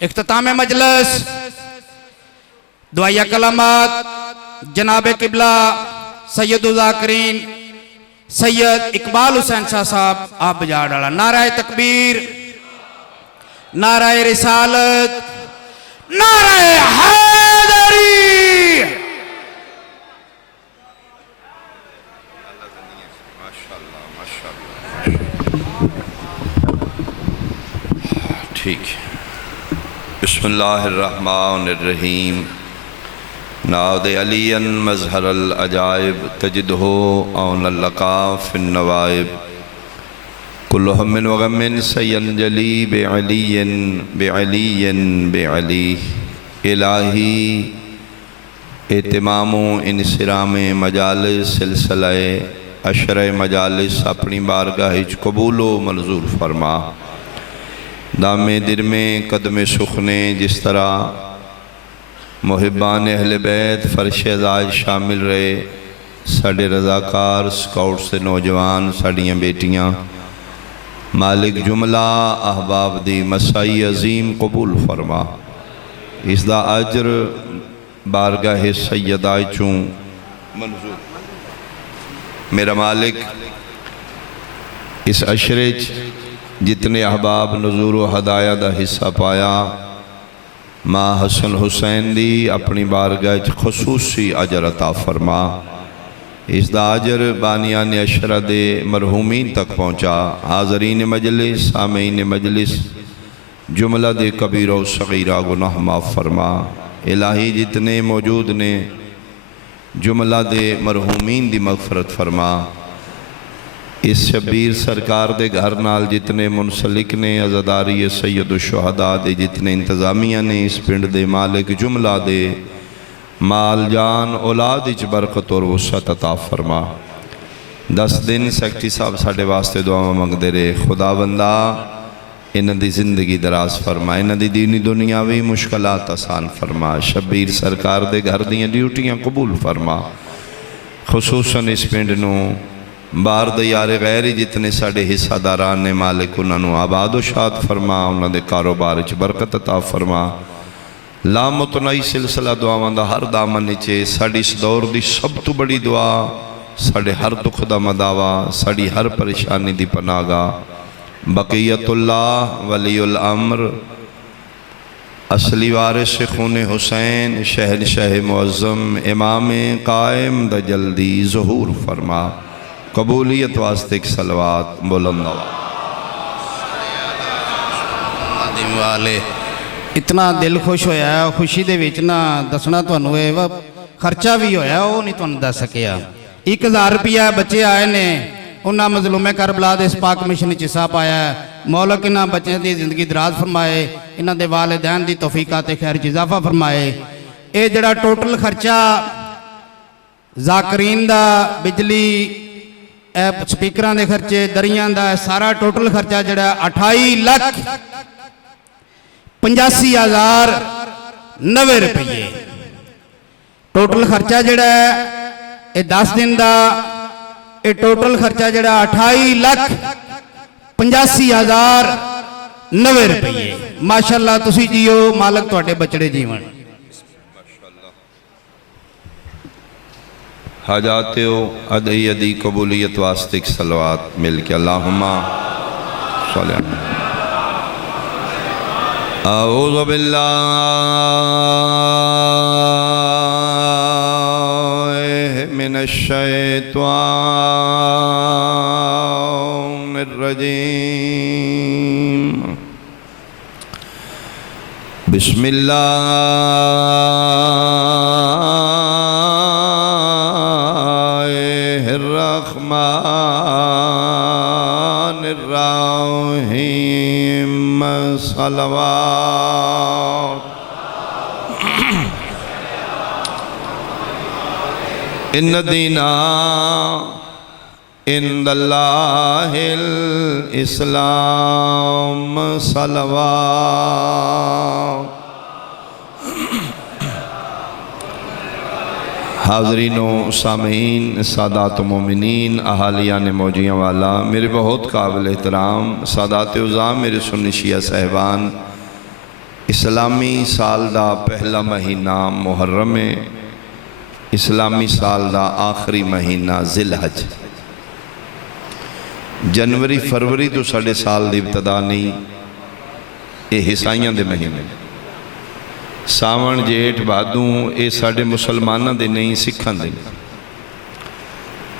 اختتام مجلس دعائیہ کلمات جناب قبلہ سید الذاکرین سید اقبال حسین شاہ صاحب آپ بجا ڈالا۔ نعرہ تکبیر، نعرہ رسالت، نعرہ حیدری۔ ٹھیک ہے۔ بسم اللہ الرحمن الرحیم۔ ناد علی مظہر العجائب تجدہ اون اللقا فی النوائب کل ہم و غم سینجلی بعلی بعلی بعلی۔ الہی اہتمام و انصرام مجالس سلسلہ عشرہ مجالس اپنی بارگاہ قبول و منظور فرما۔ دام در میں قدم سخنے جس طرح محبان اہل بیت فرش ازاج شامل رہے، ساڑھے رضاکار سکاؤٹ سے نوجوان ساڑھیاں بیٹیاں، مالک جملہ احباب دی مسائی عظیم قبول فرما۔ اس دا اجر بارگاہ سیدہ چون منظور۔ میرا مالک اس عشرے جتنے احباب نظور و ہدایہ دا حصہ پایا، ماں حسن حسین دی اپنی بارگاہ خصوصی اجر عطا فرما۔ اس دا اجر بانیان عشرہ دے مرحومین تک پہنچا۔ حاضرین مجلس، سامعین مجلس، جملہ دے کبیرہ و صغیرہ گناہ معاف فرما۔ الہی جتنے موجود نے جملہ دے مرحومین دی مغفرت فرما۔ اس شبیر سرکار دے گھر نال جتنے منسلک نے، عزاداری سید الشہداء دے جتنے انتظامیہ نے، اس پنڈ دے مالک جملہ دے مال جان اولاد اچ برکت اور وسعت عطا فرما۔ 10 دن سیکٹری صاحب ساڑھے واسطے دعا مانگ دے رہے، خدا بندہ انہاں دی زندگی دراز فرما، انہاں دی دینی دنیاوی مشکلات آسان فرما۔ شبیر سرکار دے گھر دیاں ڈیوٹیاں قبول فرما۔ خصوصاً اس پنڈ نو بار دیار غیری جتنے ساڑھے حصہ داران نے، مالک انہاں نو آباد و شاد فرما، انہاں دے کاروبار اچ برکت عطا فرما۔ لا متنائی سلسلہ دعاواں دا ہر دامن نیچے ساڑھی اس دور دی سب تو بڑی دعا، ساڑھے ہر دکھ دا مداوا، ساڑھی ہر پریشانی دی پناگا، بقیت اللہ ولی الامر اصلی وارث خون حسین شہنشاہ معظم امام قائم دا جلدی ظہور فرما۔ قبولیت واسطے ایک صلوات بلند والے۔ اتنا دل خوش ہویا ہے، خوشی دے وچنا دسنا تو انہوں ہے، خرچہ بھی ہویا وہ نہیں تو انہوں دس سکیا۔ 1000 روپیہ بچے آئے نے، انہاں مظلوم کربلا دے اس پاک مشن چسا پایا ہے۔ مولا انہاں بچے دی زندگی دراز فرمائے، انہاں دے والدین دی توفیقات خیر اضافہ فرمائے۔ اے جڑا ٹوٹل خرچہ ذاکرین دا، بجلی، سپیکران دے خرچے، دریاں دا، سارا ٹوٹل خرچہ جڑا 28,85,090 روپیے ٹوٹل خرچہ جڑا ہے۔ اے 10 دن دا اے ٹوٹل خرچہ جڑا 28,85,090 روپیے۔ ماشاءاللہ تسی جیو، مالک توڑے بچڑے جیون۔ حاجات و ادعی قبولیت واسطے ایک صلوات مل کے اللہم صلی اللہ۔ اعوذ باللہ من الشیطان الرجیم۔ بسم اللہ الرحمن الرحیم۔ صلوات۔ ان دینا عند اللہ الاسلام۔ صلوات۔ حاضرین و سامعین، سادات و مومنین، اہالیان موجیاں والا، میرے بہت قابل احترام سادات عظام، میرے سنی شیعہ صاحبان، اسلامی سال دا پہلا مہینہ محرم ہے، اسلامی سال دا آخری مہینہ ذی الحج۔ جنوری فروری تو ساڑھے سال دی ابتدا نہیں، یہ عیسائیاں دے مہینے، ساون جیٹھ بھادوں یہ ساڑھے مسلمانوں دے نہیں، سکھاں دے نہیں۔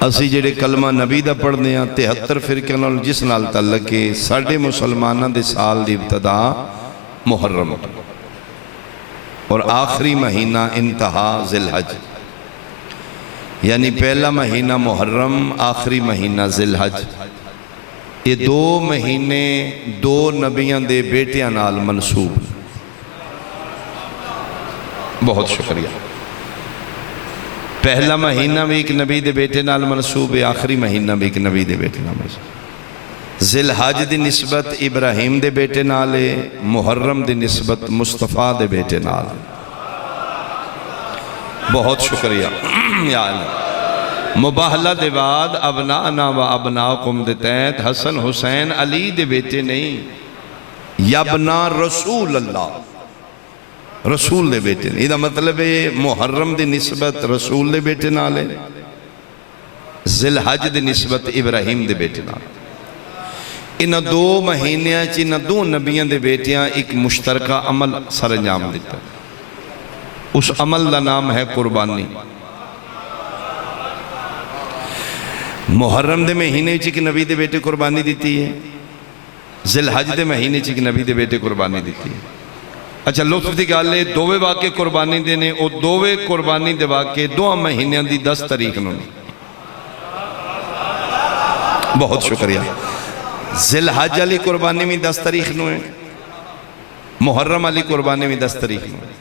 اسی جڑے کلمہ نبی دا پڑھنے ہیں 73 فرقے نال جس نال تعلق ہے، ساڑھے مسلمانوں دے سال دی ابتدا محرم اور آخری مہینہ انتہا ذی الحج، یعنی پہلا مہینہ محرم، آخری مہینہ ذی الحج۔ یہ دو مہینے دو نبیاں دے بیٹیاں نال منسوب۔ بہت شکریہ۔ پہلا مہینہ بھی ایک نبی دے بیٹے نال منسوب ہے، آخری مہینہ بھی ایک نبی دے بیٹے نال منسوب۔ ذی الحج دی نسبت ابراہیم دے بیٹے نال ہے، محرم دی نسبت مصطفیٰ دے بیٹے نال۔ بہت شکریہ یا اللہ۔ مباہلہ دے بعد ابناءنا و ابناءکم دے تحت حسن حسین علی دے بیٹے نہیں، یبنا رسول اللہ، رسول دے بیٹے نہیں۔ یہ مطلب ہے محرم دی نسبت رسول دے بیٹے نال ہے، ذی الحج دی نسبت ابراہیم دے بیٹے نال۔ انہاں دو مہینیاں چ انہاں دو نبیاں دے بیٹیاں ایک مشترکہ عمل سر انجام دیتا، اس عمل دا نام ہے قربانی۔ محرم دے مہینے چ ایک نبی دے بیٹے قربانی دیتی ہے، ذی الحج دے مہینے چ ایک نبی دے بیٹے قربانی دیتی ہے۔ اچھا لطف دی گل ہے، دوویں واقعے قربانی دینے، او دوویں قربانی دے واقعے دو مہینیاں دی 10 تاریخ نوں۔ بہت شکریہ۔ ذی الحج علی قربانی میں 10 تاریخ نوں ہے، محرم علی قربانی میں 10 تاریخ نوں ہے۔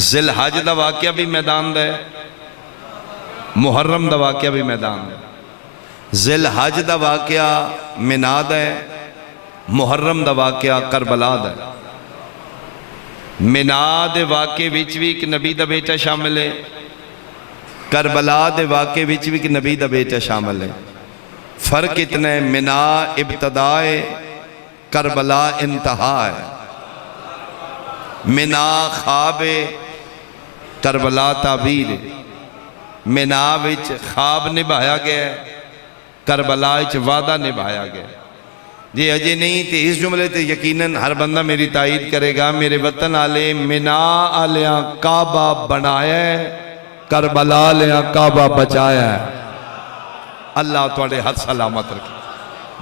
ذی الحج دا واقعہ بھی میدان دا ہے، محرم دا واقعہ بھی میدان دا ہے۔ ذی الحج دا واقعہ منا دا ہے، محرم دا واقعہ کربلا دا ہے۔ منا دے واقعے وچ بھی ایک نبی دا بیٹا شامل ہے، کربلا دے واقعے وچ بھی ایک نبی دا بیٹا شامل ہے۔ فرق اتنا ہے، منا ابتدا ہے، کربلا انتہا ہے۔ منا خواب ہے، کربلا تعبیر ہے۔ منا وچ خواب نبھایا گیا ہے، کربلا وچ وعدہ نبھایا گیا ہے۔ جی اجے نہیں تے اس جملے تے یقیناً ہر بندہ میری تائید کرے گا، میرے وطن آلے منا آلیاں کعبہ بنایا ہے، کربلا آلیاں کعبہ بچایا ہے۔ اللہ تواڈے ہاتھ سلامت رکھے۔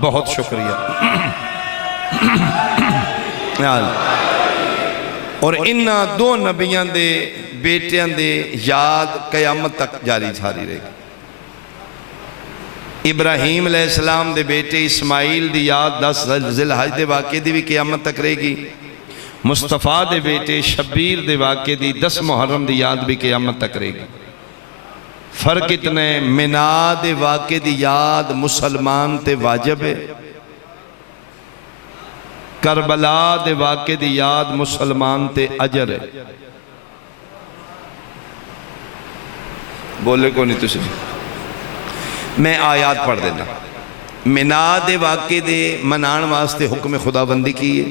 بہت شکریہ۔ اور انہاں دو نبیاں دے بیٹیاں دے یاد قیامت تک جاری ساری رہے گی۔ ابراہیم علیہ السلام دے بیٹے اسماعیل دی یاد 10 ذی الحج دے واقعے دی بھی قیامت تک رہے گی۔ مصطفیٰ دے بیٹے شبیر دے واقعے دی 10 محرم دی یاد بھی قیامت تک رہے گی۔ فرق اتنا ہے، منا دے واقعے دی یاد مسلمان تے واجب ہے، کربلا دے واقعے دی یاد مسلمان تے اجر ہے۔ بولے کو نہیں تسی؟ میں آیات پڑھ دینا۔ منا دے واقعے دے منان واسطے حکم خداوندی کیے۔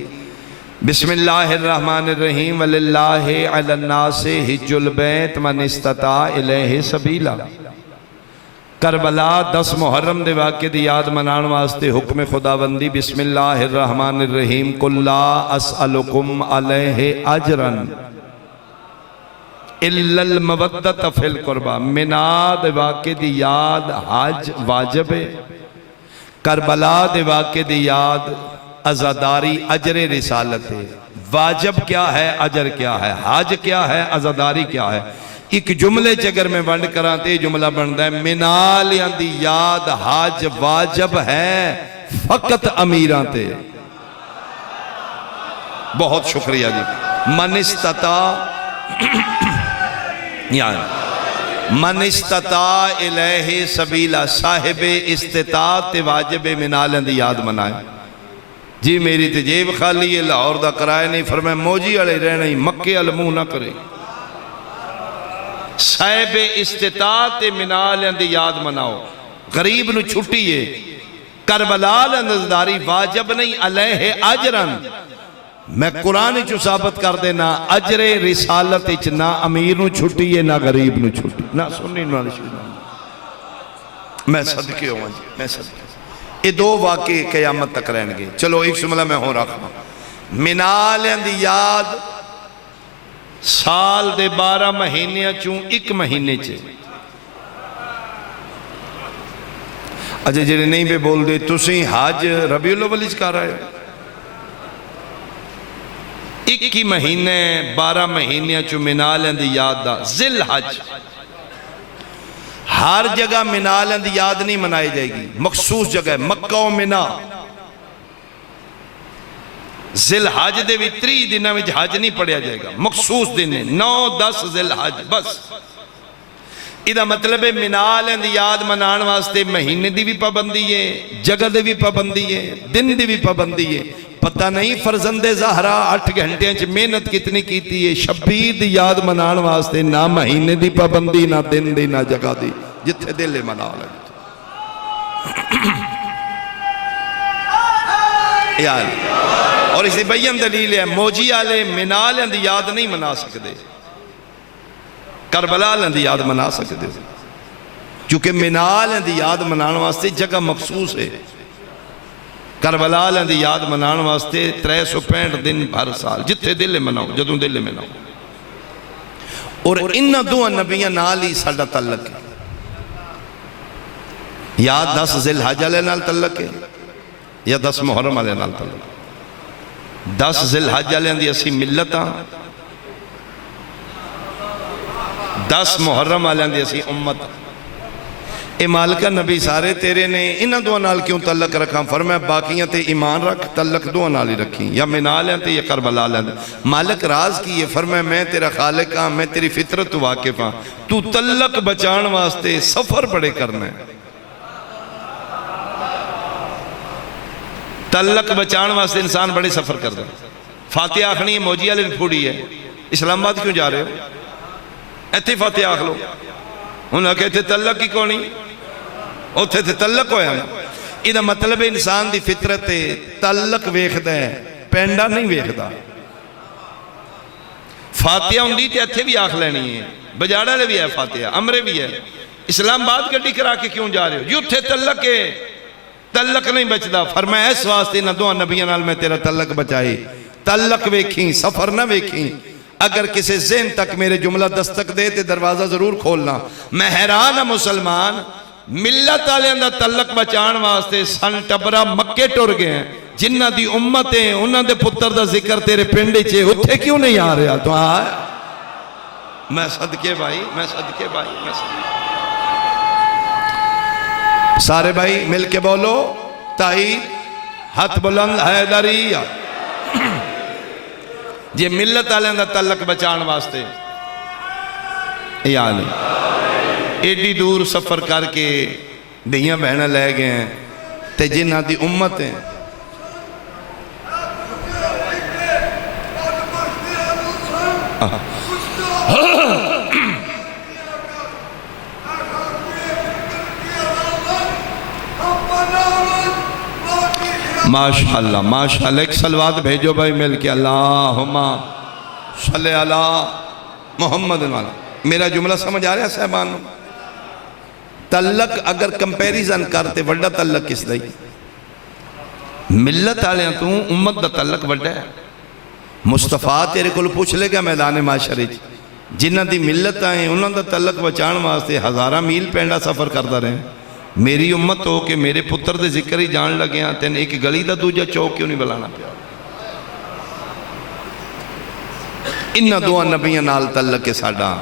بسم اللہ الرحمن الرحیم وللہ علی الناس حج البیت من استطاع الیہ سبیلا۔ کربلا 10 محرم دے واقعے دی یاد منان واسطے حکم خداوندی۔ بسم اللہ الرحمن الرحیم قل لا اسألکم علیہ اجرا الا المودۃ فی القربى۔ منا دے واقعے دی یاد حج واجب ہے، کربلا دے واقعے دی یاد عزاداری اجر رسالت ہے۔ واجب کیا ہے، اجر کیا ہے، حج کیا ہے، عزاداری کیا ہے۔ ایک جملے اگر میں ونڈ کراتے جملہ بنتا ہے، منالیاں دی یاد حج واجب ہے فقط امیران تے۔ بہت شکریہ جی۔ من استطاع من استطاع الیہ سبیلا، صاحب استطاعت واجب منالیاں دی یاد منائے۔ جی میری تے جیب خالی ہے، لاہور دا کرائے نہیں، فرمائے موجی والے رہنا ہی مکے والے منہ نہ کرے۔ صاحب استطاعت منالیاں دی یاد مناؤ۔ غریب نو چھٹی ہے، کربلا نزداری واجب نہیں، علیہ اجرن میں قرآن چو ثابت کر دینا اجر رسالت اچ نہ امیر نو چھٹی ہے نہ غریب نو چھٹی نہ سنی نہ میں صدقے ہوں جی میں صدقے یہ دو واقعے قیامت تک رہن گے چلو ایک سملہ میں ہوں رکھا منالیں دی یاد سال دے 12 مہینے چوں ایک مہینے چے اجھے جڑے نہیں بے بول دے تسی حاج ربیع الاول کر رہے ایک ہی مہینے 12 مہینے چو منالیں دی یاد دا ذل حج ہر جگہ منالیں دی یاد نہیں منائی جائے گی مخصوص جگہ مکہ و منا ذل حج دے بھی 3 دنہ میں حج نہیں پڑھیا جائے گا مخصوص دن 9-10 ذل حج بس ادھا مطلب ہے منالیں دی یاد منان واسطے مہینے دی بھی پابندی ہے جگہ دی بھی پابندی ہے دن دی بھی پابندی ہے پتہ نہیں فرزند زہرا 8 گھنٹے انچ محنت کتنی کیتی ہے شبیر دی یاد منان واسطے نہ مہینے دی پابندی نہ دن دی نہ جگہ دی جتھے دلے منا لگے یاد اور اسی بیان دلیل ہے موجی آلے منالیں دی یاد نہیں منا سکتے کربلا لیں دی یاد منا سکتے کیونکہ منالیں دی یاد منان واسطے جگہ مخصوص ہے کربلا لیں دی یاد منان واسطے 365 دن ہر سال جتھے دل مناؤ جدوں دل مناؤ اور انہ دو نبیاں نالی ساڑھا تعلق ہے یا 10 ذل حج علیہ نال تعلق ہے یا 10 محرم علیہ نال تعلق ہے 10 ذل حج علیہ دی اسی ملتاں 10 محرم علیہ دی اسی امت اے مالکہ نبی سارے تیرے نے انہ دو نال کیوں تعلق رکھا فرمایا باقیاں تے ایمان رکھ تعلق دو نال ہی رکھی یا منالیں تے یا کربلا لیں مالک راز کی یہ فرمایا میں تیرا خالق ہاں میں تیری فطرت واقف ہاں تو تعلق بچان واسطے سفر بڑے کرنا ہے تعلق بچان واسطے انسان بڑے سفر کر دیں فاتحہ آخنی ہے موجی علیہ پھوڑی ہے اسلام آباد کیوں جا رہے ہو ایتھے فاتحہ آخ لو انہوں نے کہتے تعلق کی کونی اوتھے تھے تعلق ہویا نا ادھا مطلب انسان دی فطرت تعلق ویکھدا ہے پینڈا نہیں ویکھدا فاتحہ ہوندی تے ایتھے بھی آخ لینی ہے بجاڑا لے بھی ہے فاتحہ امرے بھی ہے اسلام آباد گڈی کرا کے کیوں جا رہے ہو جو تھے تعلق ہے تعلق نہیں بچدا فرمایا اس واسطے نہ دو نبیوں نال میں تیرا تعلق بچائی تعلق ویکھیں سفر نہ ویکھیں اگر کسی ذہن تک میرے جملہ دستک دے تے دروازہ ضرور کھولنا میں حیران ہوں مسلمان ملت آلیاں دا تعلق بچان واسطے سن ٹبرا مکے ٹر گئے ہیں جنہ دی امتیں انہ دے پتر دا ذکر تیرے پنڈے چھے اتھے کیوں نہیں آ رہا تو آئے میں صدقے بھائی میں صدقے بھائی میں صدقے سارے بھائی مل کے بولو تائید ہاتھ بلند حیدریہ جے ملت آلیاں دا تعلق بچان واسطے یعنی ایڈی دور سفر کر کے دیاں بہنہ لے گئے ہیں تے جنہ دی امت ہیں ماشاءاللہ ماشاءاللہ ایک سلوات بھیجو بھائی مل کے اللہم صلی اللہ محمد والا میرا جملہ سمجھ آ رہا ہے صاحبانوں تعلق اگر کمپیریزن کرتے وڈا تعلق کس دائی ملت آلیاں تو امت دا تعلق وڈا ہے مصطفیٰ تیرے کو پوچھ لے گا میدان معاشرے جنہ دی ملت آئیں انہوں دا تعلق بچان واسطے 1000 میل پینڈا سفر کردہ رہے ہیں میری امت ہو کہ میرے پتر دے ذکر ہی جان لگے ہیں تین ایک گلی دا دوجہ چوک کیوں نہیں بلانا پیا انہ دو نبیان نال تعلق کے ساڑھا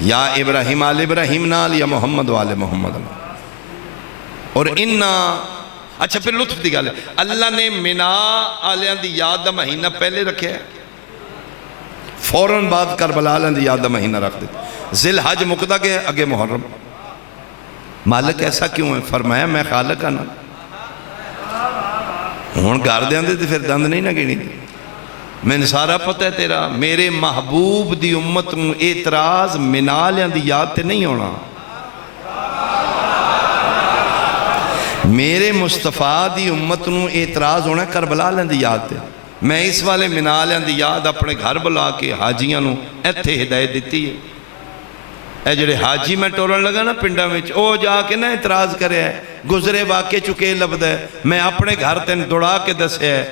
یا ابراہیم آل ابراہیم نال یا محمد والے محمد نال اور انہ اچھا پھر لطف دی گالے اللہ نے منا آلیاں دی یاد دا مہینہ پہلے رکھے ہے فوراں بعد کربلا آلیاں دی یاد دا مہینہ رکھ دیتے ذل حج مقدہ کے اگے محرم مالک ایسا کیوں ہے فرمایا میں خالق آنا ہون گار دے آندے تھے پھر دند نہیں نہ گینی تھی میں نے سارا پتہ ہے تیرا میرے محبوب دی امت میں اعتراض منالیاں دی یاد تے نہیں ہونا میرے مصطفیٰ دی امت میں اعتراض ہونا کربلا لیاں دی یاد تے میں اس والے منالیاں دی یاد اپنے گھر بلا کے حاجیاں نو ایتھے ہدایت دیتی ہے. اے جڑے حاجی میں ٹورن لگا نا پنڈا میں او جا کے نا اعتراض کرے ہے گزرے واقع چکے لبدا ہے. میں اپنے گھر تین دوڑا کے دسے ہے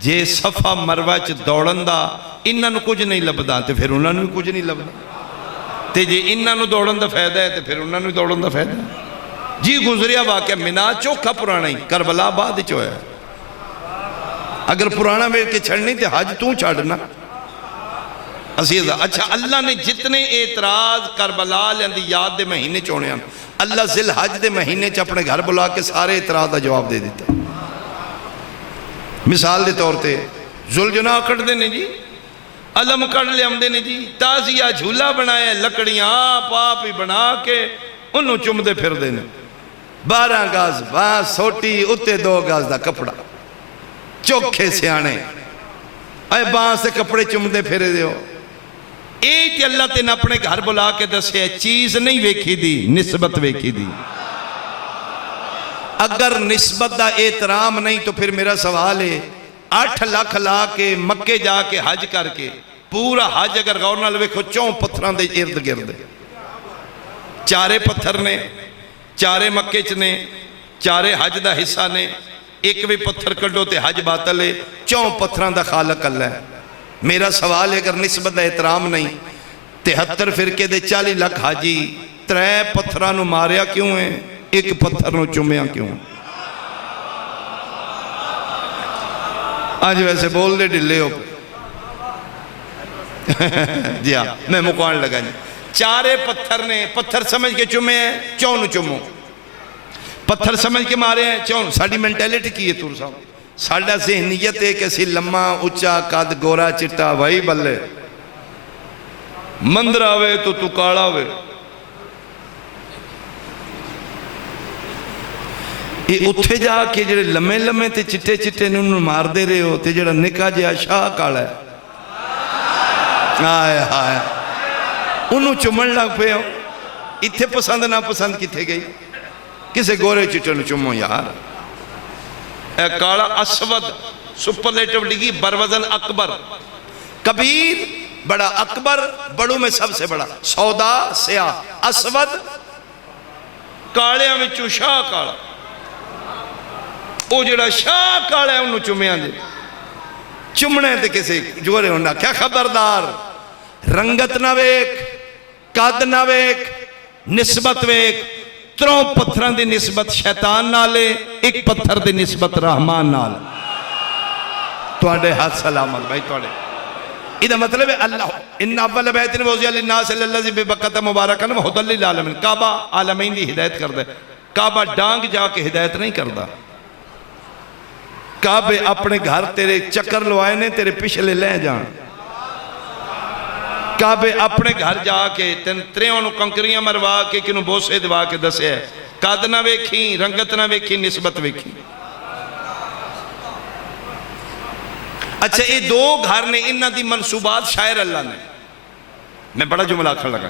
جے صفا مروہ چ دوڑن دا انہاں نو کچھ نہیں لبدا تے پھر انہاں نو کچھ نہیں لبدا تے جے انہاں نو دوڑن دا فائدہ ہے تے پھر انہاں نو دوڑن دا فائدہ ہے. جی گزریا واقعہ منا چوکھا پرانا ہی کربلا بعد چ ہویا. اگر پرانا ویکھ کے چھڑنی تے حج تو چھڑنا عزیزہ. اچھا اللہ نے جتنے اعتراض کربلا لیندی یاد دے مہینے چونے ہیں اللہ ذی الحج دے مہینے چ اپنے گھر بلا کے سارے اعتراض دا جواب دے دیتا. مثال دے طور تے ذوالجناح کٹ دے نے جی علم کٹ لے آمدے نے جی تازیہ جھولا بنایا لکڑیاں آپ ہی بنا کے انہوں چم دے پھر دے نے 12 گاز بانس سوٹی اتے 2 گاز دا کپڑا چوکھے سیانے اے بانس سے کپڑے چم دے پھر دے ہو. ایک اللہ تے نے اپنے گھر بلا کے دسے چیز نہیں ویکھی دی نسبت ویکھی دی. اگر نسبت دا احترام نہیں تو پھر میرا سوال ہے 8 لاکھ لا کے مکے جا کے حج کر کے پورا حج اگر غور نال ویکھو 4 پتھراں دے ارد گرد 4 پتھر نے 4 مکے چ نے 4 حج دا حصہ نے ایک بھی پتھر کڈو تے حج باطل ہے 4 پتھراں دا خالق اللہ ہے. میرا سوال ہے اگر نسبت دا احترام نہیں 73 فرقے دے 40 لاکھ حاجی 3 پتھراں نو ماریا کیوں ہے ایک پتھر نو چومیا کیوں. آج ویسے بول دے ڈلے ہو جی ہاں میں مقان لگا نہیں 4 پتھر نے پتھر سمجھ کے چومے ہیں 4 نو چومو پتھر سمجھ کے مارے ہیں 4. ساڑی مینٹیلیٹی کی ہے تور صاحب ساڑا ذہنیت ہے کہ اسی لمحہ اچھا قد گورا چٹا وہی بلے مندر آوے تو کاڑا ہوئے. یہ اتھے جا کے جڑے لمے لمے تے چٹے چٹے نے انہوں مار دے رہے ہو تے جڑا نکا جیا شاہ کاڑا ہے آئے آئے انہوں چمن لگ پہ ہو. اتھے پسند نہ پسند کتھے گئی کسے گورے چٹے نو چمو یار. اے کاڑا اسود سپرلیٹو ڈگی بروزن اکبر کبیر بڑا اکبر بڑوں میں سب سے بڑا سودا سیاہ اسود کاڑیاں میں شاہ کاڑا او جڑا شاہ کاڑا ہے انہوں چمیاں دے چمنے دے کسے جورے ہونا کیا خبردار رنگت نہ ویک قد نہ ویک نسبت ویک 3 پتھران دی نسبت شیطان نالے 1 پتھر دی نسبت رحمان نالے. توڑے ہاتھ سلامت بھائی توڑے ادھا مطلب ہے اللہ ان اول بیتن ووزی للناس اللذی ببکت مبارکن وحد للعالمین. کعبہ عالمین دی ہدایت کر دے. کعبہ ڈانگ جا کے ہدایت نہیں کر دا. کعبے اپنے گھر تیرے چکر لوائے نے تیرے پچھلے لے جان. کعبے اپنے گھر جا کے تین تریوں نو کنکریاں مروا کے کنو بوسے دوا کے دسے ہے قد نہ ویکھی رنگت نہ ویکھی نسبت ویکھی. اچھا یہ 2 گھر نے انہاں دی منصوبات شاعر اللہ نے میں بڑا جملہ کھڑ لگا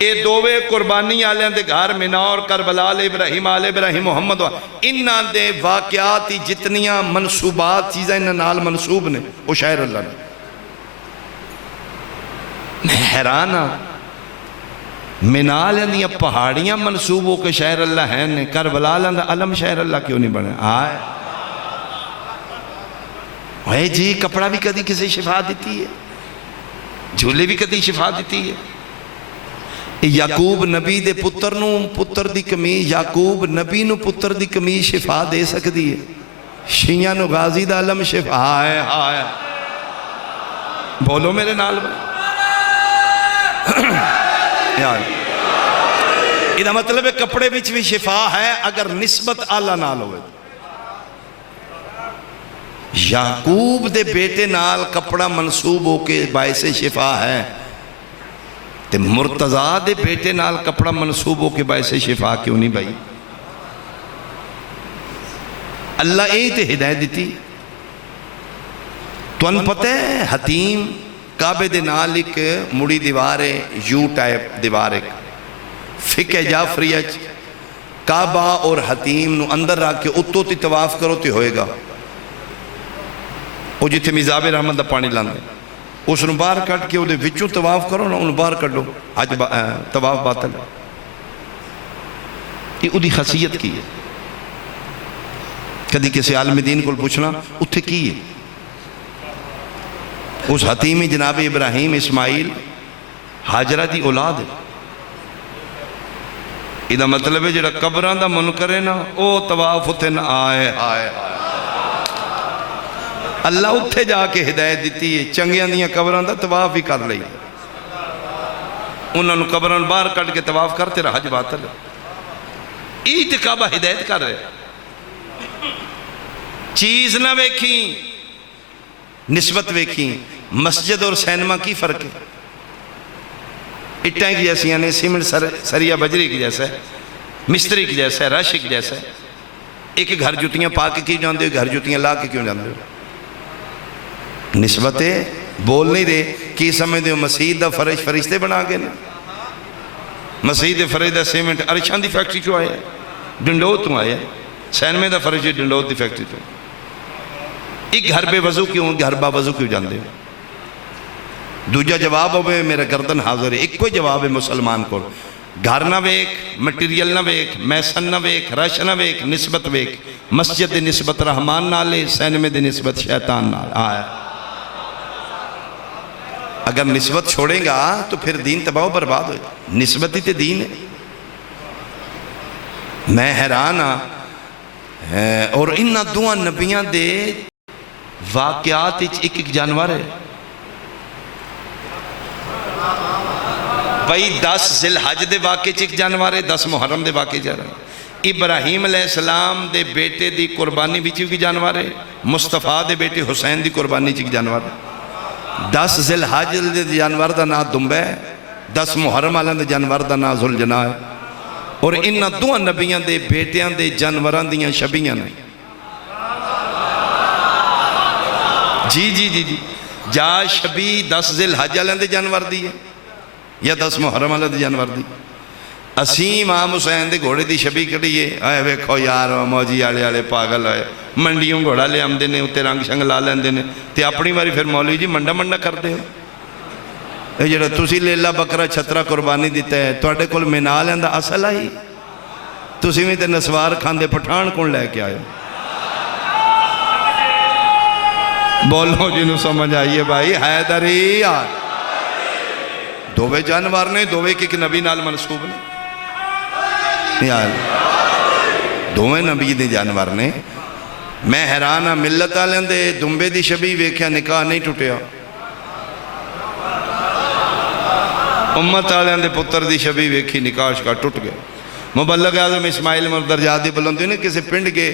یہ 2 قربانی آلیاں دے گھر منا اور کربلا آل ابراہیم آل ابراہیم محمد انہاں دے واقعاتی جتنیاں منصوبات چیزیں انہاں نال منصوب نے وہ شاعر اللہ نے. میں حیران ہاں منال اندیاں پہاڑیاں منصوب ہو کے شاعر اللہ ہیں نے کربلا اندہ علم شاعر اللہ کیوں نہیں بنے آئے اے جی کپڑا بھی کدی کسی شفا دیتی ہے جھولے بھی کدی شفا دیتی ہے. یعقوب نبی دے پتر نو پتر دی کمیز یعقوب نبی نو پتر دی کمیز شفا دے سکتی ہے. شیعہ نو غازی دا علم شفا آئے آئے بولو میرے نال بھائی یار ادھا مطلب ہے کپڑے بچ بھی شفا ہے اگر نسبت آلہ نال ہوئے. یعقوب دے بیٹے نال کپڑا منصوب ہو کے باعث شفا ہے تے مرتضیٰ دے بیٹے نال کپڑا منصوب ہو کے باعث شفا کیوں نہیں بھائی. اللہ ایک تے ہدایت دیتی تو ان پتہ ہے حتیم کعبے دے نال ایک مڑی دیوار ہے یو ٹائپ دیوار ہے فقہ جعفریہ کعبہ اور حتیم نو اندر رکھ کے اتو تی طواف کرو تی ہوئے گا. وہ جتھے میزاب رحمت دا پانی لاندے اس نو باہر کٹ کے وہ دے وچوں طواف کرو نا، انہوں باہر کٹو، حج طواف باطل ہے۔ یہ وہ دی خاصیت کی ہے۔ کدی کسی عالم دین کو پوچھنا اتھے کی ہے؟ اس حتیم جناب ابراہیم اسماعیل حاجرہ دی اولاد ہے۔ یہ دا مطلب ہے جڑا قبران دا منکر ہے نا او طواف اتھے نہ آئے آئے اللہ اتھے جا کے ہدایت دیتی ہے، چنگیاں دیاں قبران دا طواف ہی کر لئی، انہوں نے قبران باہر کٹ کے طواف کرتے رہا، حج باطل ہے۔ ایت کعبہ ہدایت کر رہے، چیز نہ ویکھیں نسبت ویکھیں۔ مسجد اور سینما کی فرق ہے؟ اٹھائیں کی جیسی یعنی سیمنٹ سریا بجری کی جیسا ہے، مستری کی جیسا ہے، رش کی جیسا ہے۔ ایک گھر جوتیاں پا کے کیوں جاندے ہو، گھر جوتیاں لا کے کیوں جاندے ہو؟ نسبتیں بول نہیں دے کی سمجھ دے مسجد دا فرش فرشتے بنا گئے نا، مسجد فرش دا سیمنٹ ارشان دی فیکٹری چو آیا، ڈنڈوت تو آیا، سینمے دا فرش ڈنڈوت دی فیکٹری تو۔ ایک گھر بے وضو کیوں، گھر با وضو کیوں جاندے ہو؟ دوجہ جواب ہوئے میرا گردن حاضر ہے، ایک کوئی جواب ہے مسلمان کو، گھر نہ ویک، مٹیریل نہ ویک، میسن نہ ویک، رش نہ ویک، نسبت ویک۔ مسجد دے نسبت رحمان نالے، سینمے دے نسبت شیطان نال آیا۔ اگر نسبت چھوڑیں گا تو پھر دین تباہ و برباد ہوئے، نسبت ہی تے دین ہے۔ میں حیران ہاں، اور انہاں دعا نبیاں دے واقعات ایک ایک جانور ہے۔ بھائی 10 ذی الحج دے واقعے ایک جانور ہے، 10 محرم دے واقعے جانور ہے۔ ابراہیم علیہ السلام دے بیٹے دی قربانی بھی چیک جانور ہے، مصطفیٰ دے بیٹے حسین دی قربانی چیک جانور ہے۔ 10 ذی الحج دے جانور دا نام دمبے ہے، 10 محرم علیہ دے جانور دا نام ذوالجناح ہے، اور انہاں دو نبیاں دے بیٹیاں دے جانوران دیاں شبیاں نے۔ جی جی جی جی جا شبی 10 ذی الحج علیہ دے جانور دی ہے یا 10 محرم علیہ دے جانور دی؟ اسی امام حسین دے گھوڑے دی شبی کٹیے، آئے ویکھو یار موجی آلے آلے پاگل ہوئے، منڈیوں گھوڑا لے آمدے نے، اتے رنگ شنگ لا لیندے نے، تے اپنی باری پھر مولوی جی منڈا منڈا کر دے ہو۔ اے جڑا تسی لیلہ بکرہ چھترہ قربانی دیتا ہے، توڑے کل منا لیندہ اصل آئی، تسی میں تے نسوار کھاندے پٹھان کون لے کے آئے؟ بولو جنہوں سمجھ آئیے بھائی، حیدری آج دووے جانوار نے، دووے کی نبی نال منصوب نے، یار دووے نبی دے جانوار نے۔ میں حیران ہاں، ملت آلیں دے دمبے دی شبی ویکھیا نکاح نہیں ٹوٹیا، امت آلیں دے پتر دی شبی ویکھی نکاح شکا ٹوٹ گیا۔ مبلغ اعظم اسماعیل مردرجات دی بلندی نے کسی پنڈ کے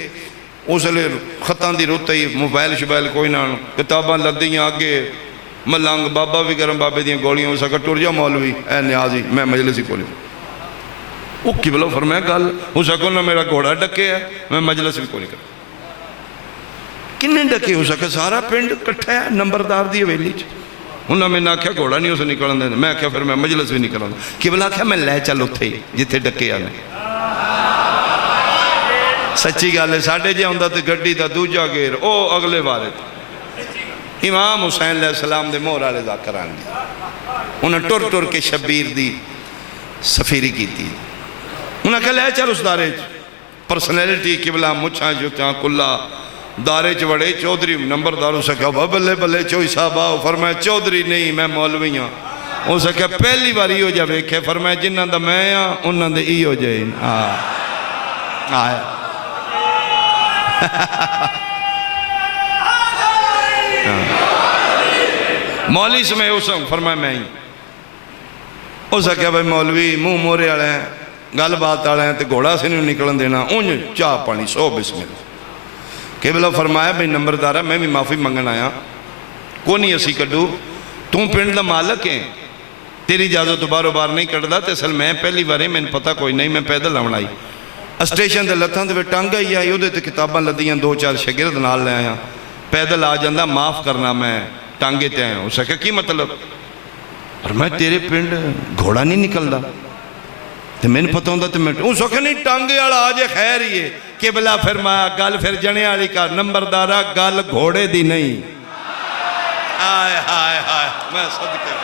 اس لئے خطان دی روتے ہی موبائل شبائل کوئی نہ، کتاباں لدیاں آگے، ملنگ بابا بھی گرم بابے دیاں گوڑیاں ہو سکا ٹور جا مولوی اے نیازی میں مجلسی کھولی، وہ قبلہ فرمایا گل ہو سکا نہ میرا گھوڑا ڈکے ہے میں مجلس بھی کھولی کر کنے ڈکے ہو سکا سارا پنڈ کٹھا ہے نمبردار دی ویلی چ انہوں نے میں کہا گھوڑا نہیں اسے نکلن دے، میں کہا پھر میں مجلس بھی نکلن دے، قبلہ کہا میں لے چل اتھے جتھے ڈکے آنے۔ سچی گالے ساڑھے جے ہوندہ تے گھڑی دا دوجہ گیر او اگلے بارے امام حسین علیہ السلام دے مور آلے ذاکران دی انہیں ٹور ٹور کے شبیر دی سفیری کی تھی، انہیں کہا لے چل اس دارے پرسنیلٹی قبلہ مچھاں جوتیاں کلہ دارے چوڑے چودری نمبر داروں سے کہا بلے بلے چوئی صاحب آؤ، فرمایا چودری نہیں میں مولوی ہاں، اسے کہا پہلی بار ہی ہو جا ویکھے، فرمایا جنہاں دا میں ہاں انہاں دے ہی ہو جائیں آیا مولوی سے میں اسے فرمایا میں ہی، اسے کہا بھائی مولوی مو مورے آڑے ہیں گل بات آڑے ہیں تے گھوڑا سے نہیں نکلن دینا، انج چاہ پانی سو بسم اللہ۔ قبلہ فرمایا بھئی نمبردارہ میں بھی معافی منگن آیا، کو نہیں اسی کڈو، تم پنڈ دا مالک ہیں، تیری اجازت بارو بار نہیں کردہ تے اصل میں پہلی بارے میں پتہ کوئی نہیں، میں پیدل آمن آئی اسٹیشن دے لتھاں دے ٹانگا ہی آئی، ادھے تے کتاباں لدیاں 2-4 شگرد نال لے آیا، پیدل آ جاندہ معاف کرنا میں ٹانگے تے آیا، اسے کہا کی مطلب؟ اور میں تیرے پنڈ گھوڑا نہیں نکل دا تو میں نے پتہ ہوں دا تو میں اس وقت نہیں ٹانگے آڑا آجے خیر ہی ہے قبلہ فرمایا گل پھر جنے آڑی کا نمبردارہ گل گھوڑے دی نہیں ہائے ہائے میں صدقے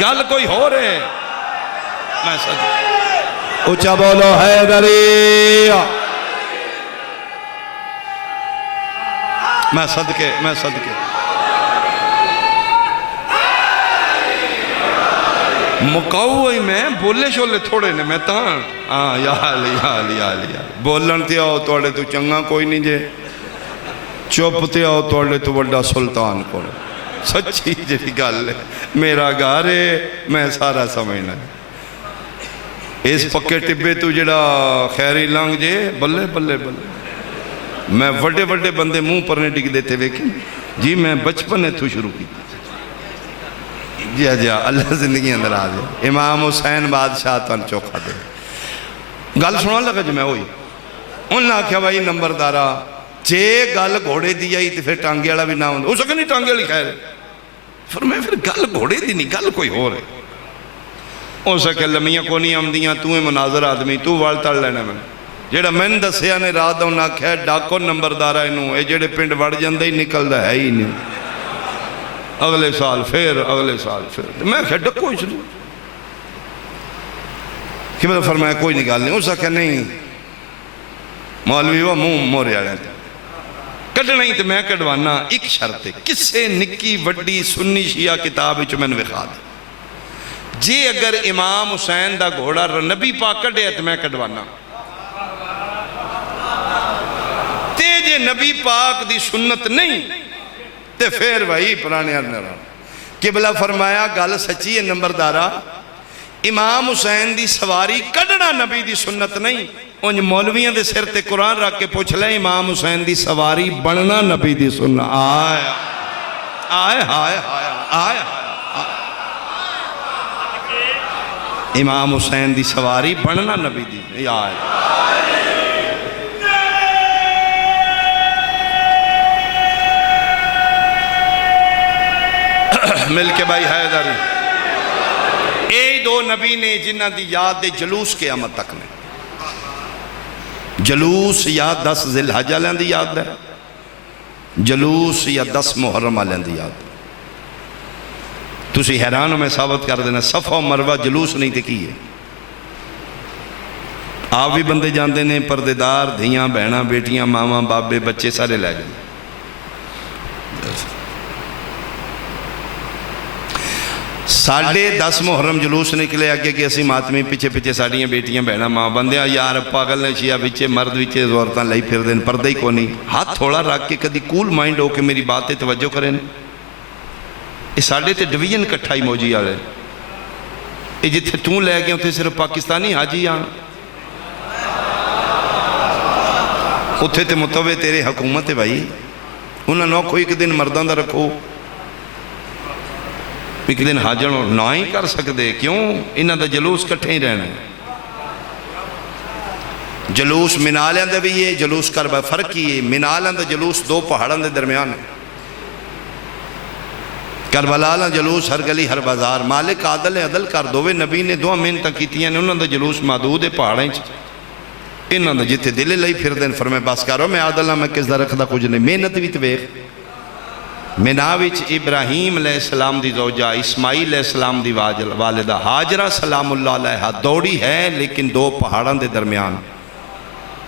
گل کوئی ہو رہے میں صدقے اچھا بولو حیدری میں صدقے مکاؤ ہوئی میں بولے شولے تھوڑے نے میں تاں ہاں یا علی بولن تے آؤ توڑے تو چنگا کوئی نہیں جے چوپ تے آؤ توڑے تو بڑا سلطان کو سچی جی گل ہے میرا گھر ہے میں سارا سمجھنا اس پکے ٹبے تو جڑا خیری لنگ جے بلے بلے بلے میں وڈے وڈے بندے منہ پر نے ڈگ دیتے ویکھیں جی میں بچپنے تو شروع کی جی اللہ زندگی اندر آ جائے امام حسین بادشاہ تن چوکھا دے گل سنا لگا جو میں ہوئی انہوں نے آکھیا بھائی نمبردارا جے گل گھوڑے دی آئی تو پھر ٹانگے والا بھی نہ ہوتا ہو سکے نہیں ٹانگے والی خیر فرمایا پھر گل گھوڑے دی نہیں گل کوئی ہو رہے ہو سکے لمیاں کو نہیں آمدیاں تو مناظر آدمی تو وال تڑ لینا میں جیڑا میں نے دسیا نے رات انہوں نے آکھیا ڈاکو نمبردارا انہوں اے جیڑے پنڈ وڑ جاندے ہی نکلدا ہے ہی نہیں اگلے سال پھر میں کہا ڈکو اس لئے کہ میں نے فرمایا کوئی نکال نہیں اس کہا نہیں مولوی وہ منہ مورے آ رہے کٹنا ہی تو میں کٹوانا ایک شرط ہے کسے نکی وڈی سنی شیعہ کتاب وچ میں نے وکھا دی جی اگر امام حسین دا گھوڑا نبی پاک کٹے تو میں کٹوانا تے جے نبی پاک دی سنت نہیں تے پھر بھائی پرانے آرنے رہا قبلہ فرمایا گل سچی ہے نمبردارا امام حسین دی سواری کڑنا نبی دی سنت نہیں انج مولویاں دے سر تے قرآن رکھ کے پوچھ لے امام حسین دی سواری بننا نبی دی سنت آئے امام حسین دی سواری بننا نبی دی آئے مل کے بھائی حیدری اے دو نبی نے جنہ دی یاد دے جلوس قیامت تک نے جلوس یا 10 ذی الحجہ لیں دی یاد ہے جلوس یا 10 محرم لیں دی یاد تُسی حیرانوں میں ثابت کر دینا صفا و مروہ جلوس نہیں تے کی ہے آپ بھی بندے جاندے نے پردیدار دھیاں بہناں بیٹیاں ماما بابے بچے سارے لے جاندے 10.5 محرم جلوس نکلے آگے کہ اسی ماتمی پیچھے پیچھے ساڑیاں بیٹیاں بہنا ماں بندے یار پاگل نے شیعہ بچے مرد بچے زورتاں لائی پھر دین پردہ ہی کو نہیں ہاتھ تھوڑا رکھ کے کدی کول مائنڈ ہو کہ میری باتیں توجہ کریں اس ساڑھے تے ڈویژن کٹھائی موجی آ رہے یہ جتھے توں لے گئے ہوتے صرف پاکستانی حاجی آن اتھے تے متوے تیرے حکومت ہے بھائی انہاں نو کوئی ایک دن مردان دا رکھو ایک دن حاجن اور نہ ہی کر سکتے کیوں انہاں دا جلوس کٹھے ہی رہنے جلوس منالیاں دے بھی ہے جلوس کربا فرق ہی ہے منالیاں دا جلوس 2 پہاڑاں دے درمیان ہے کربلا جلوس ہر گلی ہر بازار مالک عادل عدل کر دووے نبی نے 2 محنتاں کیتیاں نے انہاں دا جلوس محدود ہے پہاڑیں انہاں دا جتے دلے لئی پھر دین فرمائے بس کرو میں عادل میں کس دا رکھ دا کچھ نہیں محنت بھی تویخ مناوچ ابراہیم علیہ السلام دی زوجہ اسماعیل علیہ السلام دی والدہ حاجرہ سلام اللہ علیہ دوڑی ہے لیکن 2 پہاڑاں دے درمیان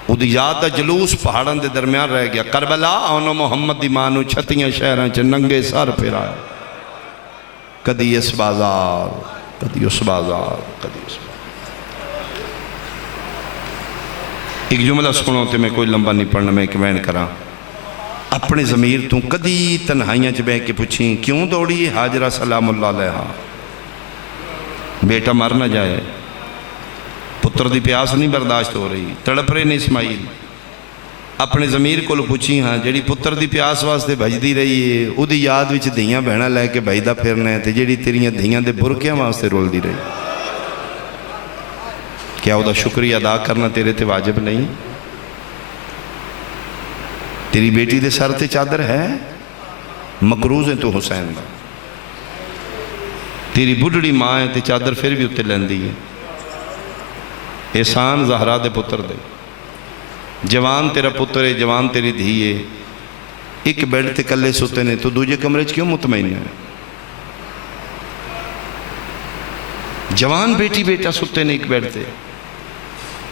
او دی یاد دا جلوس پہاڑاں دے درمیان رہ گیا کربلا آنو محمد دی مانو چھتیاں شہران چھ ننگے سار پھر آئے کدی اس بازار کدی اس بازار کدی اس بازار ایک جملہ سنو تے میں کوئی لمبا نہیں پڑھنا میں ایک وین کراں اپنے ضمیر تو کدی تنہائیاں چ بہ کے پوچھیں کیوں دوڑی ہے حاجرہ سلام اللہ علیہ بیٹا مر نہ جائے پتر دی پیاس نہیں برداشت ہو رہی تڑپ رہے نے اسماعیل اپنے ضمیر کو پوچھی ہاں جیڑی پتر دی پیاس واسطے بھجدی رہی ہے او دی یاد وچ دھیاں بہنا لے کے بھجدا پھرنا ہے تے جیڑی تیریاں دھیاں دے برکیاں واسطے رول دی رہی کیا او دا شکریہ ادا کرنا تیرے تے واجب نہیں تیری بیٹی دے سر تے چادر ہے مقروض ہے تو حسین دا تیری بڑھڑی ماں ہے تے چادر پھر بھی اتے لیندی ہے احسان زہرا دے پتر دے جوان تیرا پتر ہے جوان تیری دھی ہے ایک بیڈ تے کلے سوتے نے تو دوجے کمرے چ کیوں مطمئن ہے جوان بیٹی بیٹا ستے نے ایک بیڈ تے،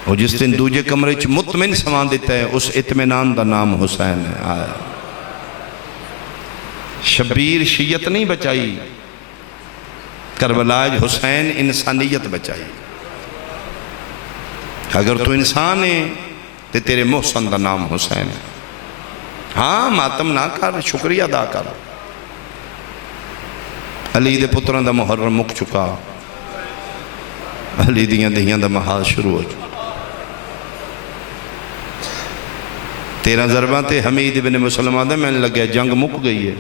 اور جس دن دوجے کمرے چ مطمئن سمان دیتا ہے اس اطمینان دا نام حسین ہے۔ آیا شبیر شیعت نہیں بچائی، کربلا حسین انسانیت بچائی۔ اگر تو انسان ہے تو تیرے محسن دا نام حسین ہے۔ ہاں ماتم نہ کر، شکریہ ادا کر۔ علی دے پتران دا محرم مک چکا، علی دیاں دہیاں دا محاذ شروع ہو چکا۔ 13 ضرباں تے حمید ابن مسلم آدھا میں نے لگیا جنگ مک گئی ہے۔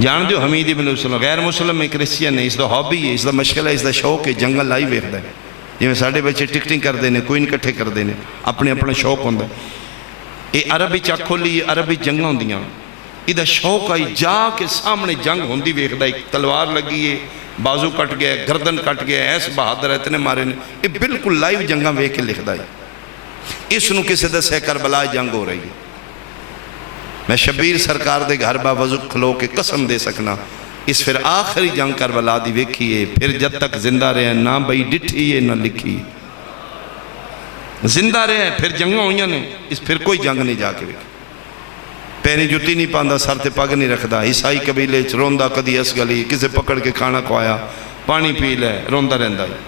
جان دیو حمید ابن مسلم غیر مسلم میں کرسچین ہے، اس دا ہابی ہے، اس دا مشغلہ ہے، اس دا شوق ہے، جنگل لائی ویکھدا ہے۔ جی میں ساڑھے بچے ٹکٹنگ کر دینے، کوئی نہیں کٹھے کر دینے، اپنے اپنا شوق ہوندہ ہے۔ یہ عربی چاکھولی عربی جنگاں ہوندیاں، ادھا شوق آئی جا کے سامنے جنگ ہوندی ویکھدا ہے، ایک تلوار لگی ہے، بازو کٹ گیا، گردن کٹ گیا، ایس بہادر ہے اتنے مارے نے، یہ بالکل لائیو جنگاں ویکھ کے لکھدا ہے۔ اس نو کسی دس ہے کربلا جنگ ہو رہی ہے۔ میں شبیر سرکار دے گھر با وضو کھلو کے قسم دے سکنا، اس پھر آخری جنگ کربلا دی ویکھیے، پھر جب تک زندہ رہے ہیں نہ بھئی ڈٹھی ہے نہ لکھی، زندہ رہے ہیں پھر جنگاں ہوئیاں نے، اس پھر کوئی جنگ نہیں جا کے ویکھی۔ پیری جتی نہیں پاندہ، سر تے پگ نہیں رکھدا، عیسائی قبیلے روندہ کدی اس گلی، کسے پکڑ کے کھانا کھوایا، پانی پی لے، روندہ رہندا ہے۔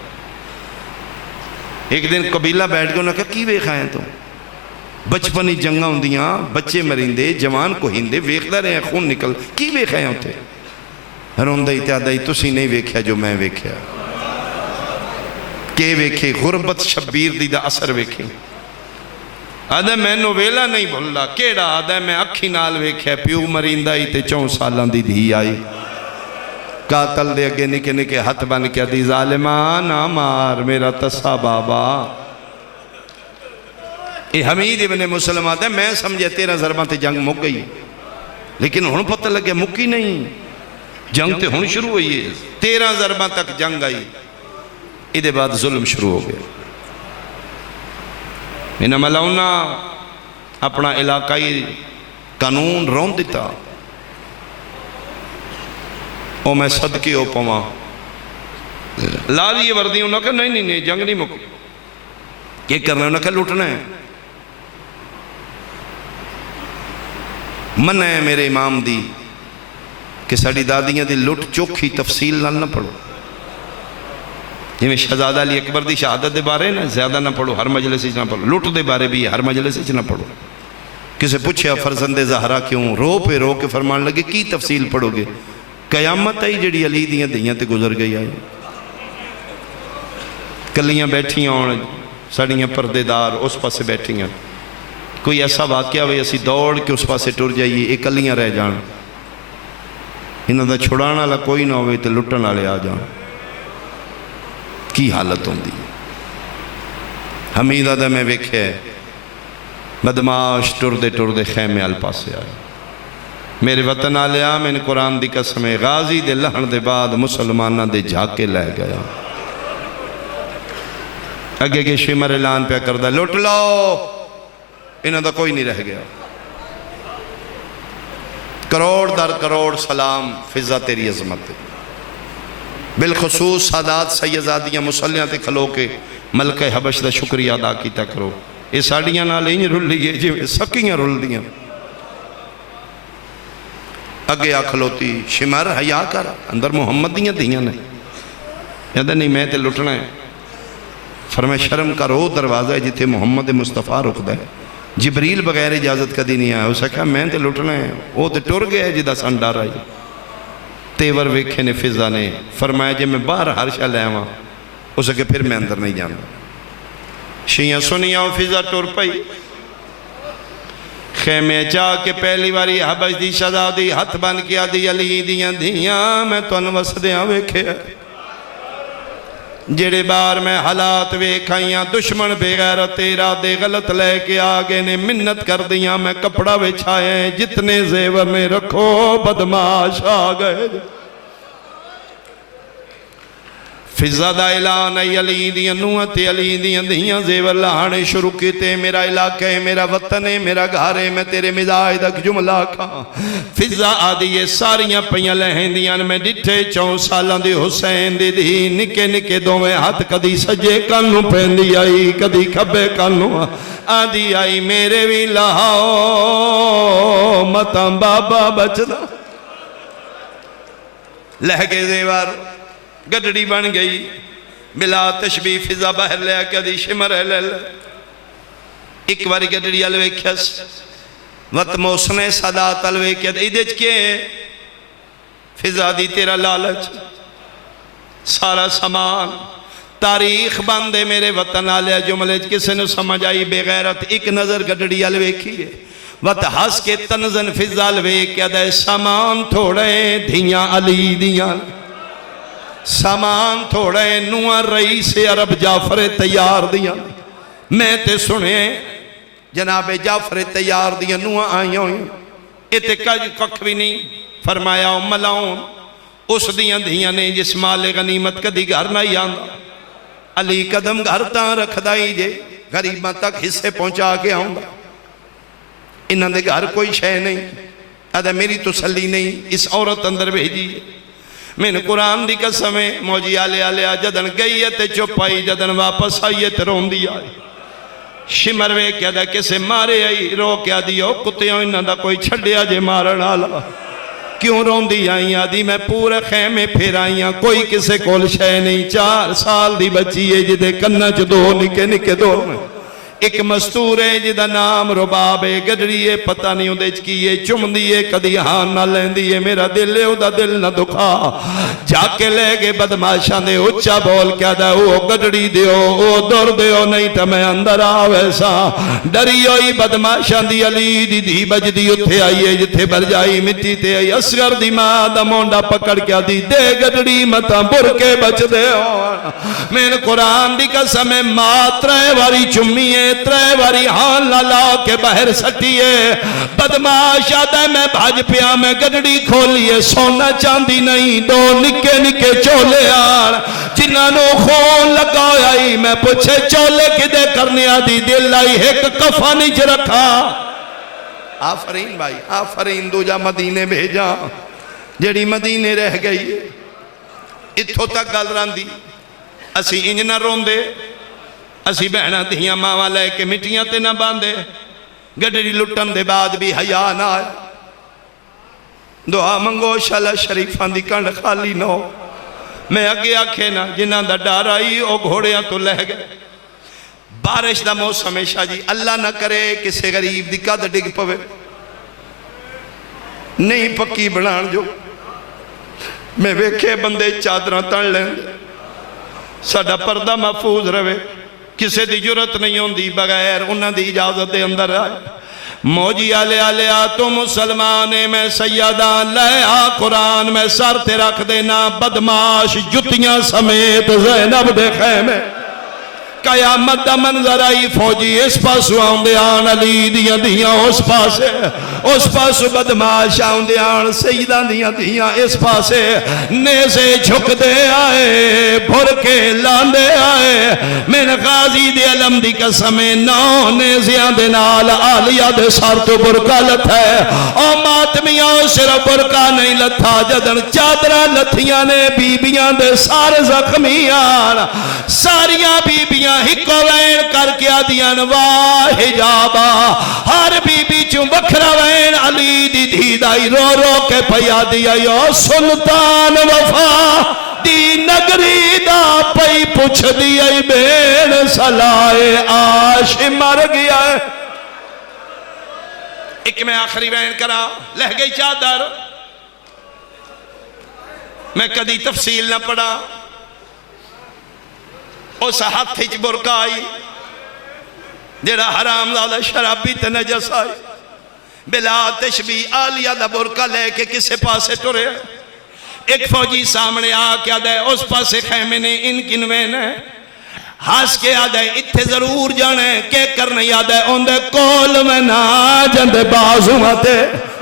ایک دن قبیلہ بیٹھ گئے، انہوں نے کہا کی ویکھا ہے تو؟ بچپنی جنگاں ہوندیاں، بچے مریندے، جوان کو ہندے، ویکھدا رہے ہیں خون نکل، کی ویکھا ہے ہوتے؟ روندہ اتیادہ ہی تسی نہیں ویکھیا جو میں ویکھیا، کہ ویکھے غربت شبیر دی دا اثر ویکھے۔ آدھے میں نو ویلا نہیں بھولا، کیڑا آدھے میں اکھی نال ویکھیا، پیو مریندہ ہی تے 4 سالان دی دھی آئی، قاتل دے اگے نکے نکے ہاتھ بن کیا دی ظالمان نہ مار میرا تسا بابا۔ یہ حمید ابن مسلم آتا ہے میں سمجھے 13 ضرباں تے جنگ مک گئی، لیکن ہن پتہ لگے مکی نہیں، جنگ تے ہن شروع ہوئی ہے۔ 13 ضرباں تک جنگ آئی، ادھے بعد ظلم شروع ہو گیا۔ انہاں ملاؤنا اپنا علاقائی قانون رون دیتا، او میں صدقی او پواں لالی وردی، انہوں نے کہا نہیں نہیں نہیں جنگ نہیں مکی، یہ کرنا ہے، انہوں نے کہا لوٹنا ہے۔ من ہے میرے امام دی کہ ساڑی دادیاں دی لٹ چوکھی تفصیل نہ پڑھو، جی میں شہزادہ علی اکبر دی شہادت دے بارے نا زیادہ نہ پڑھو، ہر مجلس ہی نہ پڑھو، لٹ دے بارے بھی ہر مجلس ہی نہ پڑھو۔ کسے پوچھے فرزند زہرا کیوں رو پہ رو کے فرمان لگے کی تفصیل پڑھو گے؟ قیامت آئی جڑی علی دیاں دیاں تے گزر گئی آئی، کلیاں بیٹھیاں ہوں ساڑیاں پردے دار اس پاسے بیٹھیاں، کوئی ایسا واقعہ ہوئے اسی دوڑ کے اس پاسے ٹر جائیے، ایک کلیاں رہ جان، انہاں دا چھڑانا لا کوئی نہ ہوئے تے لٹن والے آ جان، کی حالت ہوندی۔ حمید آدھا میں ویکھے بدماش ٹردے ٹردے خیمے آل پاسے آئے، میرے وطن آلیا میں نے قرآن دی قسم غازی دے لہن دے بعد مسلمانہ دے جھاکے لے گیا، اگے کے شمر اعلان پہ کردہ لوٹ لو، انہوں دا کوئی نہیں رہ گیا۔ کروڑ در کروڑ سلام، فضا تیری عظمت، بالخصوص سادات سیدزادیاں مسلیاں تے کھلو کے ملکہ حبش دا شکریہ ادا کیتا کرو، یہ ساڑیاں نال ہی رول لیے جی سکیاں رول دیاں۔ اگے آکھلوتی شمر حیا کر، اندر محمد دیاں دیاں نے، یادہ نہیں میں تے لٹنا ہے، فرمائے شرم کرو، دروازہ ہے جتے محمد مصطفیٰ رکھ دے، جبریل بغیر اجازت کدی نہیں آیا، اسے کہا میں تے لٹنا ہے، وہ تے ٹر گیا جدہ سن ڈار آئی، تیور ویکھے نے فضا نے، فرمایا جے میں باہر ہرشہ لے آواں، اسے کہ پھر میں اندر نہیں جانا، شیعہ سنیاں و فضا ٹر پئی، خیمے چاہ کے پہلی باری حبش دی شہزادی ہتھ بن کیا دی علی دیاں دیاں میں تو انوس دیاں ویکھے، جڑے بار میں حالات ویکھائیاں دشمن بغیرت ارادے غلط لے کے آگے نے منت کر دیاں میں کپڑا بچھائے جتنے زیور میں رکھو بدماش آ گئے، فضا دا اعلان ہے علی دیاں نوہاں تے علی دیاں دھیاں زیور لانے شروع کیتے میرا علاقہ ہے میرا وطن ہے میرا گھر ہے میں تیرے مزاج دا جملہ کھا فضا آدھی یہ ساریاں پیاں لہیں دیاں میں ڈٹھے 4 سالاں دی حسین دی دھی نکے نکے دوویں ہاتھ کدی سجے کانوں پہندی آئی کدی کھبے کانوں آدھی آئی میرے بھی لاؤ متاں بابا بچدا لہگے زیور گڈڑی بن گئی بلا تشبیح فضا باہر لیا کدی شمر لے ایک باری گڈڑی الوے کھس وقت موسنے صدات الوے کھس ایدج کے فضا دی تیرا لالچ سارا سامان تاریخ باندے میرے وطن آلیا جملے کسے نے سمجھ آئی بے غیرت ایک نظر گڈڑی الوے کھیے وقت ہس کے تنزن فضا الوے کیا دے سامان تھوڑے دھیاں علی دیاں سامان تھوڑے نوہ رئیس عرب جعفر تیار دیا میں تے سنے جناب جعفر تیار دیا نوہ آئیں ہوئیں اتے ککھ بھی نہیں فرمایا ملاؤن اس دیا دیا نے جس مال غنیمت کدی گھر نہ آندا علی قدم گھر تاں رکھ دائی جے غریباں تک حصے پہنچا کے آؤں گا انہاں دے گھر کوئی شے نہیں ادھا میری تسلی نہیں اس عورت اندر بھیجی میں نے قرآن دی قسم ہے موجی آلے آلے جدن گئی ہے تے چپائی جدن واپس آئی ہے تے رون دی آئی شمر وے کیا دا کسے مارے آئی رو کیا دیو کتیوں انہاں دا کوئی چھڑیا جے مارن آلا کیوں رون دی آئی آدھی میں پورے خیمے پھر آئیاں کوئی کسے کول شے نہیں 4 سال دی بچی ہے جدے کنہ دو نکے نکے دو میں ایک مستور ہے جدہ نام رباب ہے گڈڑی ہے پتہ نہیں اندے چکیے چم دیئے کدی ہاں نہ لین دیئے میرا دل ہے ادا دل نہ دکھا جا کے لے گے بدماشاں دے اچھا بول کیا دا او گڈڑی دیو او دور دیو نہیں تا میں اندر آویسا ڈری ہوئی بدماشاں دی علی دی دی بج دی اتھے آئیے جتھے بر جائی مٹی تے آئی اسگر دی ماں دا مونڈا پکڑ کیا دی دے گڈڑی متا بر کے بچ دے میں نے قرآن دی قسم ماں 3 واری چمی ہے 3 واری ہاں لالا کے باہر سٹیے بدماش آدھا میں بھاج پیا میں گڈڑی کھولیے سونا چاندی نہیں 2 نکے نکے چولے آر جنہاں نو خون لگا آئی میں پوچھے چولے کدے کرنی آدھی دل آئی ایک کفا نہیں رکھا آفرین بھائی آفرین دو جا مدینے بھیجا جڑی مدینے رہ گئی اتھو تک گل راندی اسی انجنہ رون دے اسی بہنا دھیاں ماں لے کے مٹیاں تے نہ باندے گڈڑی لٹن دے بعد بھی حیا نہ آئے دعا منگو شالا شریفان دی کنڈ خالی نہ ہو میں اگے آکھے نا جنہاں دا ڈار آئی او گھوڑیاں تو لہ گئے بارش دا موسم شاہ جی اللہ نہ کرے کسے غریب دی قد ڈگ پوے نہیں پکی بنان جو میں ویکھے بندے چادرہ تن لیں ساڑھا پردہ محفوظ روے کسے دی جرت نہیں ہوندی بغیر انہاں دی اجازت دے اندر آئے موجی آلے آلے تو مسلمانے میں سیدان لے قرآن میں سر تے رکھ دینا بدماش جتیاں سمیت زینب دے خیمے قیامت دا منظر آئی فوجی اس پاسو آؤندے آن علی دیاں دیاں اس پاسو بدماش آؤندے آن سیدان دیاں دیاں اس پاسے نیزے جھک دے آئے بھر کے لاندے آئے من غازی دے علم دی قسمیں 9 نیزیاں دے نال آلیہ دے سار تو برکا لتھا ہے او ماتمیاں صرف برکا نہیں لتھا جدن چادرہ لتھیاں نے بیبیاں دے سار زخمیاں ساریاں بیبیاں ہکو وین کر کے آدیان واہ حجابا ہر بی بی چوں بکھرا وین علی دی دھیدائی رو رو کے پیا دیا یو سلطان وفا دی نگری دا پئی پوچھ دیا بین سلائے آش مر گیا ہے ایک میں آخری وین کرا لہ گئی چادر میں کدی تفصیل نہ پڑا اس ہاتھ ہچ برکا آئی جڑا حرام زادہ شرابی تے نجس آئی بلا تشبیح آلیہ دا برکا لے کے کسے پاسے ٹرے ایک فوجی سامنے آ کے آدھے اس پاسے خیمے نے ان کنوین ہے ہاس کے آدھے اتھے ضرور جانے کہ کرنے آدھے اندھے کول میں نا جندے بازو ماتے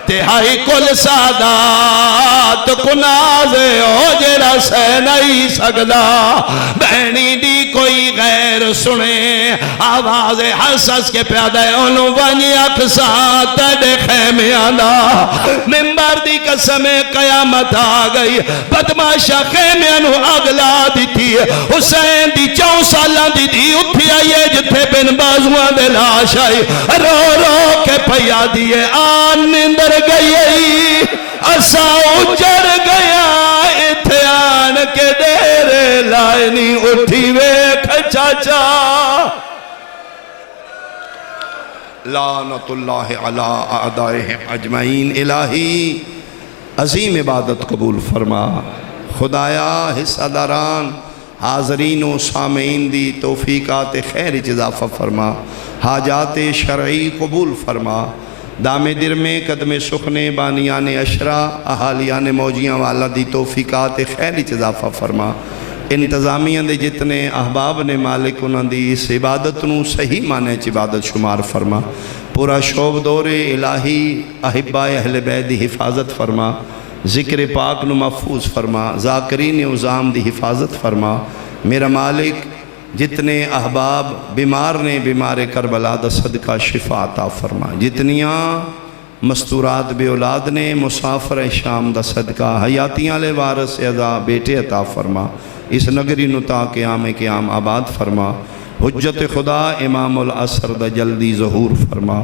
تہائی کل سادات کنازے ہو جرا سہ نہیں سکدا بہنی دی کوئی غیر سنے آواز حسس کے پیادہ انہوں ونی اکسات تیڑے خیمے آنا ممبر دی قسم قیامت آ گئی بدماشا خیمے انہوں اگلا دی تھی حسین دی 4 سالہ دی دی اتھی آئیے جتھے بن بازوان دے لاش آئی رو رو کے پیا دیئے آن نندر گئی اسا اجر گیا اتھیان کے ڈیرے لائنی اٹھی ویکھ چاچا لعنت اللہ علی اعدائہم اجمعین الہی عظیم عبادت قبول فرما خدایا حصہ داران حاضرین و سامعین دی توفیقات خیر اضافہ فرما حاجات شرعی قبول فرما دام در میں قدم سخنے بانیان اشرا احالیان موجیاں والا دی توفیقات خیر اضافہ فرما انتظامیہ دے جتنے احباب نے مالک انہاں دی اس عبادت نو صحیح معنی چ عبادت شمار فرما پورا شوب دور الہی احباء اہل بیت دی حفاظت فرما ذکر پاک نو محفوظ فرما ذاکرین عظام دی حفاظت فرما میرا مالک جتنے احباب بیمار نے بیمار کربلا دا صدقہ شفا عطا فرما جتنیاں مستورات بے اولاد نے مسافر شام دا صدقہ حیاتیاں لے وارث عزا بیٹے عطا فرما اس نگری نتا قیام آباد فرما حجت خدا امام العصر دا جلدی ظہور فرما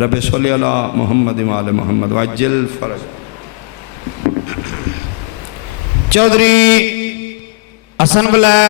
رب صلی اللہ محمد وآل محمد وعجل فرج چودھری حسن بلال